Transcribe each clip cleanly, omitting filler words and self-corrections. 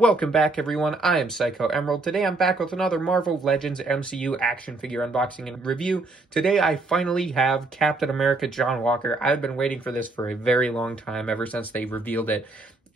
Welcome back, everyone. I am Psycho Emerald. Today I'm back with another Marvel Legends MCU action figure unboxing and review. Today I finally have Captain America John Walker. I've been waiting for this for a very long time, ever since they revealed it,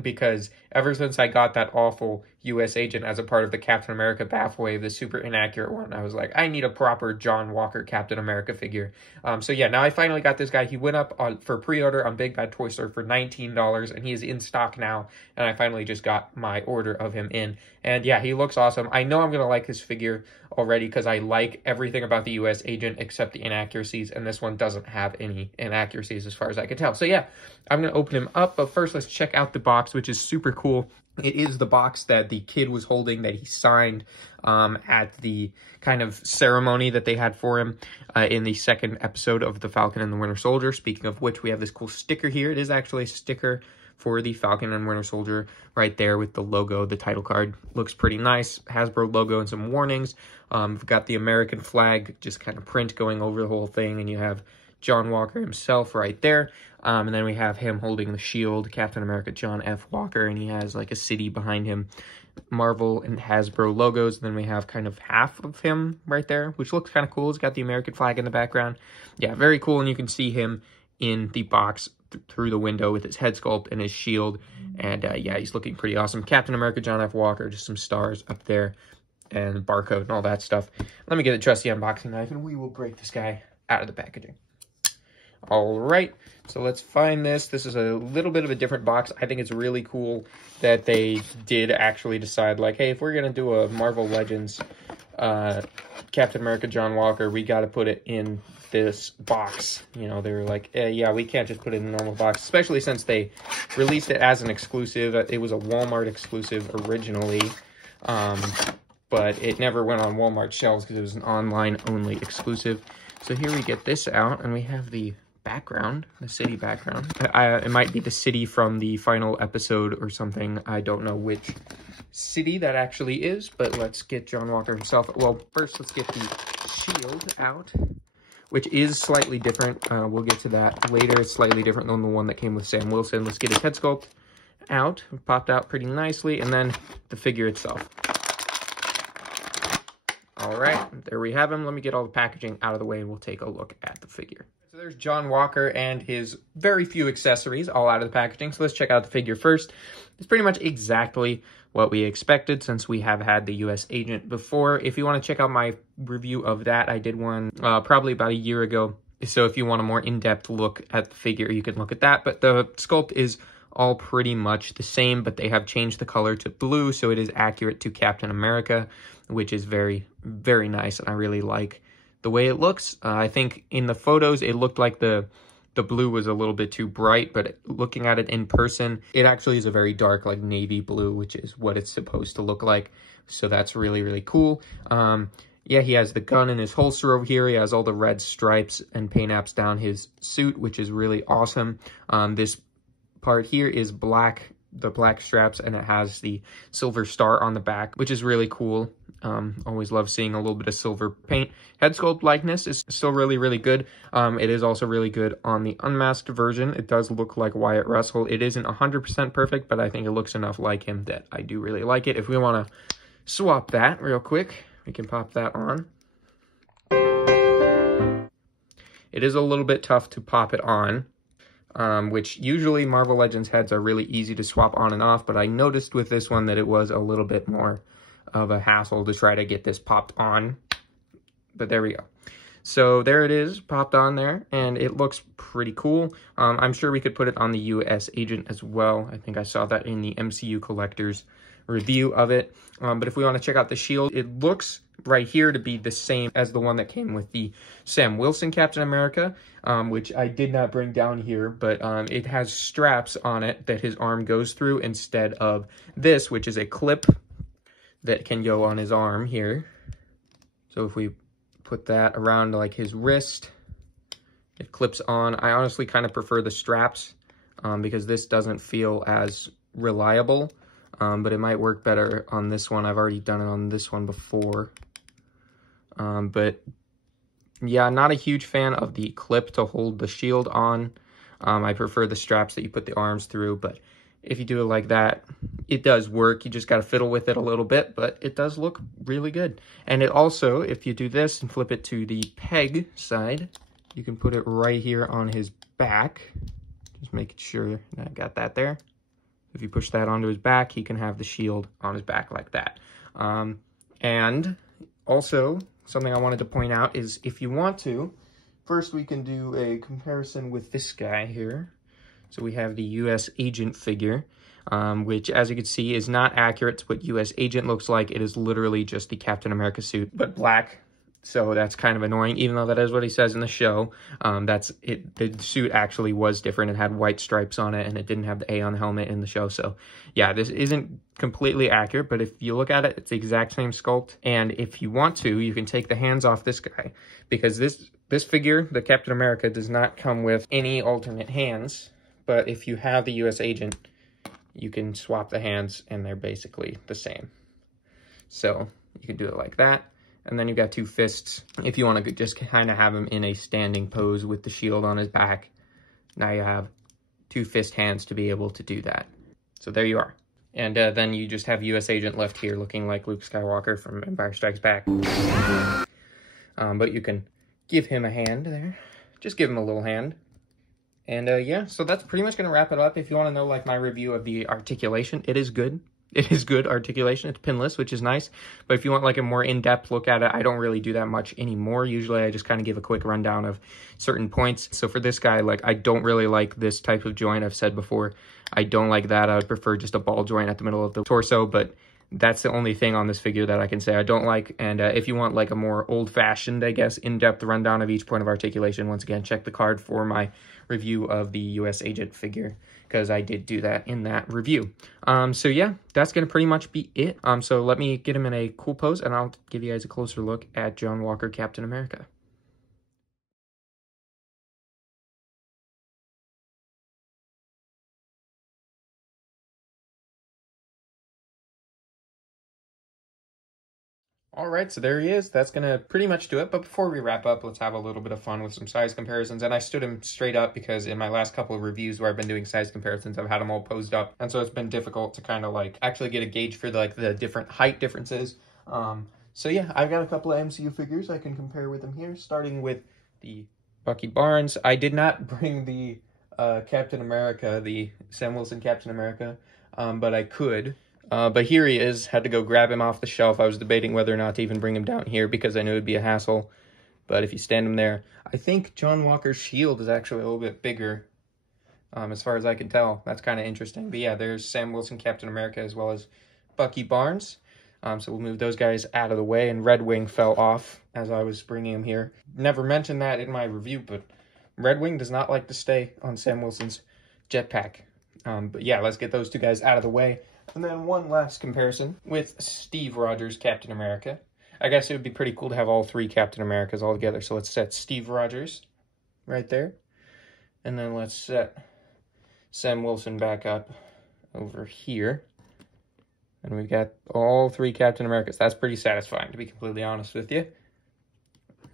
because ever since I got that awful U.S. agent as a part of the Captain America Bathwave, the super inaccurate one, I was like, I need a proper John Walker Captain America figure. So yeah, now I finally got this guy. He went up for pre-order on Big Bad Toy Store for $19, and he is in stock now, and I finally just got my order of him in. And yeah, he looks awesome. I know I'm going to like this figure already because I like everything about the U.S. agent except the inaccuracies, and this one doesn't have any inaccuracies as far as I can tell. So yeah, I'm going to open him up, but first let's check out the box, which is super cool. It is the box that the kid was holding that he signed at the kind of ceremony that they had for him in the second episode of The Falcon and the Winter Soldier. Speaking of which, we have this cool sticker here. It is actually a sticker for the Falcon and Winter Soldier right there with the logo. The title card looks pretty nice. Hasbro logo and some warnings. We've got the American flag, just kind of print going over the whole thing, and you have John Walker himself right there. And then we have him holding the shield, Captain America John F. Walker, and he has like a city behind him, Marvel and Hasbro logos. And then we have kind of half of him right there, which looks kind of cool. He's got the American flag in the background. Yeah, very cool. And you can see him in the box through the window with his head sculpt and his shield. And yeah, he's looking pretty awesome. Captain America John F. Walker, just some stars up there and barcode and all that stuff. Let me get a trusty unboxing knife and we will break this guy out of the packaging. All right, so let's find this. This is a little bit of a different box. I think it's really cool that they did actually decide, like, hey, if we're going to do a Marvel Legends Captain America John Walker, we got to put it in this box. You know, they were like, yeah, we can't just put it in a normal box, especially since they released it as an exclusive. It was a Walmart exclusive originally, but it never went on Walmart shelves because it was an online-only exclusive. So here we get this out, and we have the background, the city background. It might be the city from the final episode or something. I don't know which city that actually is, but let's get John Walker himself. Well, first let's get the shield out, which is slightly different. We'll get to that later. It's slightly different than the one that came with Sam Wilson. Let's get his head sculpt out. It popped out pretty nicely, and then the figure itself. All right, there we have him. Let me get all the packaging out of the way and we'll take a look at the figure. So there's John Walker and his very few accessories all out of the packaging. So let's check out the figure first. It's pretty much exactly what we expected since we have had the U.S. agent before. If you want to check out my review of that, I did one probably about a year ago. So if you want a more in-depth look at the figure, you can look at that. But the sculpt is all pretty much the same, but they have changed the color to blue, so it is accurate to Captain America, which is very, very nice, and I really like the way it looks. I think in the photos, it looked like the blue was a little bit too bright, but looking at it in person, it actually is a very dark, like navy blue, which is what it's supposed to look like, so that's really, really cool. Yeah, he has the gun in his holster over here. He has all the red stripes and paint apps down his suit, which is really awesome. This part here is black, the black straps, and it has the silver star on the back, which is really cool. Always love seeing a little bit of silver paint. Head sculpt likeness is still really, really good. It is also really good on the unmasked version. It does look like Wyatt Russell. It isn't 100% perfect, but I think it looks enough like him that I do really like it. If we want to swap that real quick, we can pop that on. It is a little bit tough to pop it on. Which usually Marvel Legends heads are really easy to swap on and off, but I noticed with this one that it was a little bit more of a hassle to try to get this popped on. But there we go. So there it is, popped on there, and it looks pretty cool. I'm sure we could put it on the US agent as well. I think I saw that in the MCU Collector's review of it. But if we want to check out the shield, it looks right here to be the same as the one that came with the Sam Wilson Captain America, which I did not bring down here, but it has straps on it that his arm goes through instead of this, which is a clip that can go on his arm here. So if we put that around like his wrist, it clips on. I honestly kind of prefer the straps because this doesn't feel as reliable. But it might work better on this one. I've already done it on this one before. But yeah, not a huge fan of the clip to hold the shield on. I prefer the straps that you put the arms through, but if you do it like that, it does work. You just got to fiddle with it a little bit, but it does look really good. And it also, if you do this and flip it to the peg side, you can put it right here on his back. Just making sure that I got that there. If you push that onto his back, he can have the shield on his back like that. And also, something I wanted to point out is if you want to, first we can do a comparison with this guy here. So we have the U.S. Agent figure, which, as you can see, is not accurate to what U.S. Agent looks like. It is literally just the Captain America suit, but black. So that's kind of annoying, even though that is what he says in the show. That's it. The suit actually was different. It had white stripes on it, and it didn't have the A on the helmet in the show. So yeah, this isn't completely accurate, but if you look at it, it's the exact same sculpt. And if you want to, you can take the hands off this guy, because this figure, the Captain America, does not come with any alternate hands. But if you have the U.S. Agent, you can swap the hands, and they're basically the same. So you can do it like that. And then you've got two fists. If you want to just kind of have him in a standing pose with the shield on his back, now you have two fist hands to be able to do that. So there you are. And then you just have U.S. Agent left here looking like Luke Skywalker from Empire Strikes Back. But you can give him a hand there. Just give him a little hand. And yeah, so that's pretty much going to wrap it up. If you want to know like my review of the articulation, it is good. It is good articulation. It's pinless, which is nice. But if you want like a more in-depth look at it, I don't really do that much anymore. Usually I just kind of give a quick rundown of certain points. So for this guy, like I don't really like this type of joint. I've said before, I don't like that. I would prefer just a ball joint at the middle of the torso, but that's the only thing on this figure that I can say I don't like. And if you want like a more old-fashioned, I guess, in-depth rundown of each point of articulation, once again, check the card for my review of the U.S. Agent figure, because I did do that in that review. So yeah, that's going to pretty much be it. So let me get him in a cool pose, and I'll give you guys a closer look at John Walker Captain America. All right, so there he is. That's going to pretty much do it. But before we wrap up, let's have a little bit of fun with some size comparisons. And I stood him straight up because in my last couple of reviews where I've been doing size comparisons, I've had them all posed up. And so it's been difficult to kind of like actually get a gauge for the different height differences. So yeah, I've got a couple of MCU figures I can compare with them here, starting with the Bucky Barnes. I did not bring the Captain America, the Sam Wilson Captain America, but I could. But here he is. Had to go grab him off the shelf. I was debating whether or not to even bring him down here because I knew it'd be a hassle. But if you stand him there, I think John Walker's shield is actually a little bit bigger, as far as I can tell. That's kind of interesting. But yeah, there's Sam Wilson, Captain America, as well as Bucky Barnes. So we'll move those guys out of the way. And Red Wing fell off as I was bringing him here. Never mentioned that in my review, but Red Wing does not like to stay on Sam Wilson's jetpack. But yeah, let's get those two guys out of the way. And then one last comparison with Steve Rogers, Captain America. I guess it would be pretty cool to have all three Captain Americas all together. So let's set Steve Rogers right there. And then let's set Sam Wilson back up over here. And we've got all three Captain Americas. That's pretty satisfying, to be completely honest with you.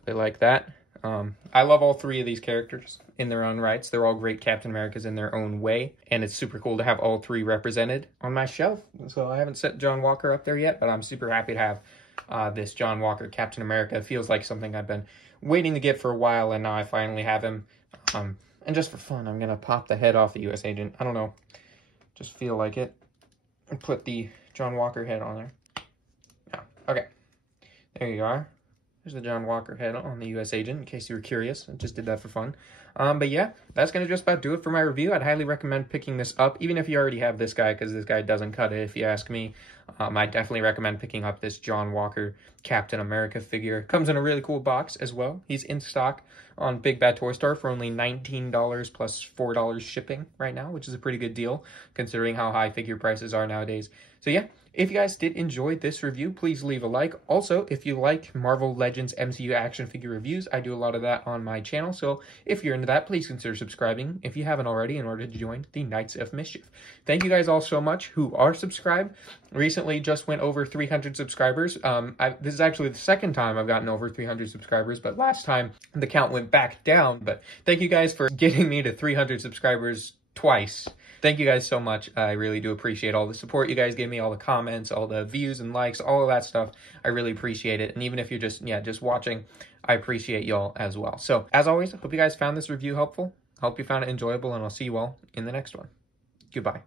They like that. I love all three of these characters in their own rights. They're all great Captain Americas in their own way, and it's super cool to have all three represented on my shelf. So I haven't set John Walker up there yet, but I'm super happy to have this John Walker Captain America. It feels like something I've been waiting to get for a while, and now I finally have him. And just for fun, I'm going to pop the head off the U.S. Agent. I don't know, just feel like it. And put the John Walker head on there. Yeah, okay. There you are. There's the John Walker head on the U.S. Agent, in case you were curious. I just did that for fun. But yeah, that's going to just about do it for my review. I'd highly recommend picking this up, even if you already have this guy, because this guy doesn't cut it, if you ask me. I definitely recommend picking up this John Walker Captain America figure. Comes in a really cool box as well. He's in stock on Big Bad Toy Store for only $19 plus $4 shipping right now, which is a pretty good deal, considering how high figure prices are nowadays. So yeah, if you guys did enjoy this review, please leave a like. Also, if you like Marvel Legends MCU action figure reviews, I do a lot of that on my channel. So if you're into that, please consider subscribing if you haven't already in order to join the Knights of Mischief. Thank you guys all so much who are subscribed. Recently just went over 300 subscribers. This is actually the second time I've gotten over 300 subscribers, but last time the count went back down. But thank you guys for getting me to 300 subscribers twice. thank you guys so much. I really do appreciate all the support you guys give me, all the comments, all the views and likes, all of that stuff. I really appreciate it. And even if you're just watching, I appreciate y'all as well. So as always, I hope you guys found this review helpful. Hope you found it enjoyable, and I'll see you all in the next one. Goodbye.